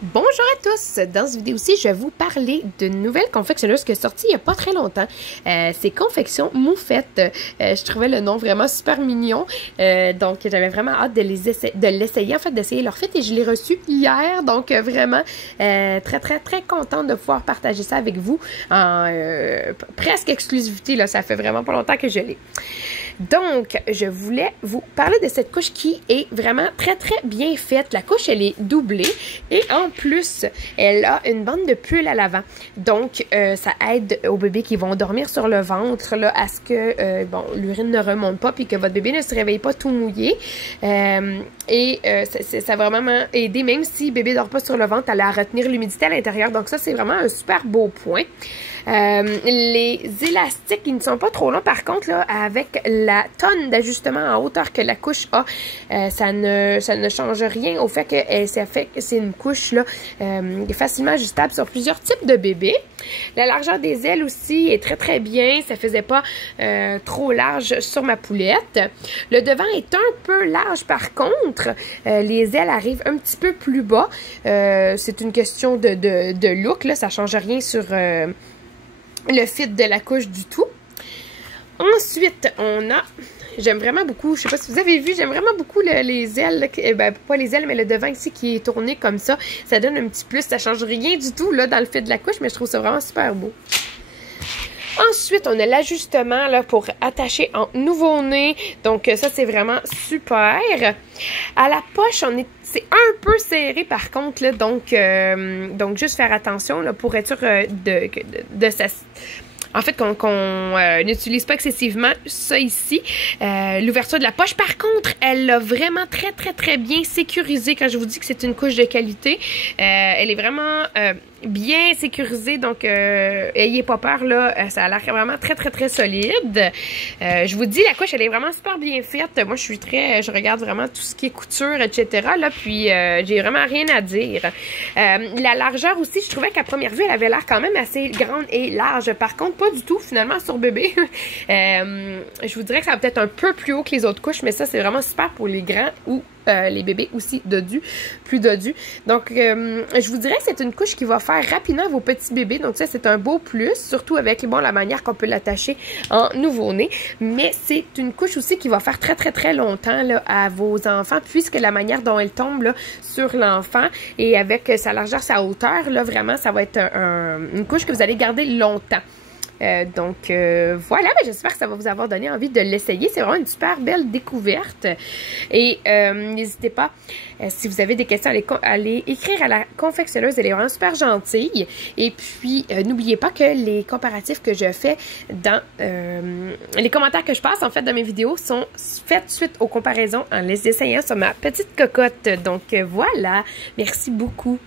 Bonjour à tous! Dans cette vidéo-ci, je vais vous parler d'une nouvelle confectionneuse qui est sortie il n'y a pas très longtemps. C'est Confection Moufette. Je trouvais le nom vraiment super mignon. Donc, j'avais vraiment hâte de l'essayer, en fait, d'essayer leur fait et je l'ai reçu hier. Donc, vraiment très contente de pouvoir partager ça avec vous en presque exclusivité. Là, ça fait vraiment pas longtemps que je l'ai. Donc, je voulais vous parler de cette couche qui est vraiment très bien faite. La couche, elle est doublée et en plus, elle a une bande de pull à l'avant. Donc, ça aide aux bébés qui vont dormir sur le ventre là, à ce que bon, l'urine ne remonte pas puis que votre bébé ne se réveille pas tout mouillé. Ça va vraiment aider, même si le bébé ne dort pas sur le ventre, à retenir l'humidité à l'intérieur. Donc, ça, c'est vraiment un super beau point. Les élastiques, ils ne sont pas trop longs. Par contre, là, avec la tonne d'ajustement en hauteur que la couche a, ça ne change rien au fait que c'est une couche là, facilement ajustable sur plusieurs types de bébés. La largeur des ailes aussi est très bien. Ça faisait pas trop large sur ma poulette. Le devant est un peu large par contre. Les ailes arrivent un petit peu plus bas. C'est une question de look. Là, ça change rien sur le fit de la couche du tout. Ensuite, on a... J'aime vraiment beaucoup, je sais pas si vous avez vu, j'aime vraiment beaucoup les ailes, ben pas les ailes, mais le devant ici qui est tourné comme ça. Ça donne un petit plus, ça change rien du tout là dans le fit de la couche, mais je trouve ça vraiment super beau. Ensuite, on a l'ajustement là pour attacher en nouveau-né. Donc ça, c'est vraiment super. À la poche, c'est un peu serré par contre, là, donc juste faire attention là, pour être sûr de sa... En fait, qu'on n'utilise pas excessivement ça ici. L'ouverture de la poche, par contre, elle l'a vraiment très bien sécurisée. Quand je vous dis que c'est une couche de qualité, elle est vraiment bien sécurisée. Donc, ayez pas peur, là. Ça a l'air vraiment très solide. Je vous dis, la couche, elle est vraiment super bien faite. Moi, je regarde vraiment tout ce qui est couture, etc. Là, puis, j'ai vraiment rien à dire. La largeur aussi, je trouvais qu'à première vue, elle avait l'air quand même assez grande et large. Par contre, pas du tout, finalement, sur bébé. Je vous dirais que ça va peut-être un peu plus haut que les autres couches, mais ça, c'est vraiment super pour les grands ou les bébés aussi dodus, plus dodus. Donc, je vous dirais que c'est une couche qui va faire rapidement vos petits bébés. Donc, ça, c'est un beau plus, surtout avec, bon, la manière qu'on peut l'attacher en nouveau-né. Mais c'est une couche aussi qui va faire très longtemps là, à vos enfants, puisque la manière dont elle tombe là, sur l'enfant et avec sa largeur, sa hauteur, là, vraiment, ça va être une couche que vous allez garder longtemps. Voilà, j'espère que ça va vous avoir donné envie de l'essayer. C'est vraiment une super belle découverte. Et n'hésitez pas, si vous avez des questions, à les écrire à la confectionneuse. Elle est vraiment super gentille. Et puis, n'oubliez pas que les comparatifs que je fais dans les commentaires que je passe, en fait, dans mes vidéos, sont faits suite aux comparaisons en les essayant sur ma petite cocotte. Donc, voilà. Merci beaucoup.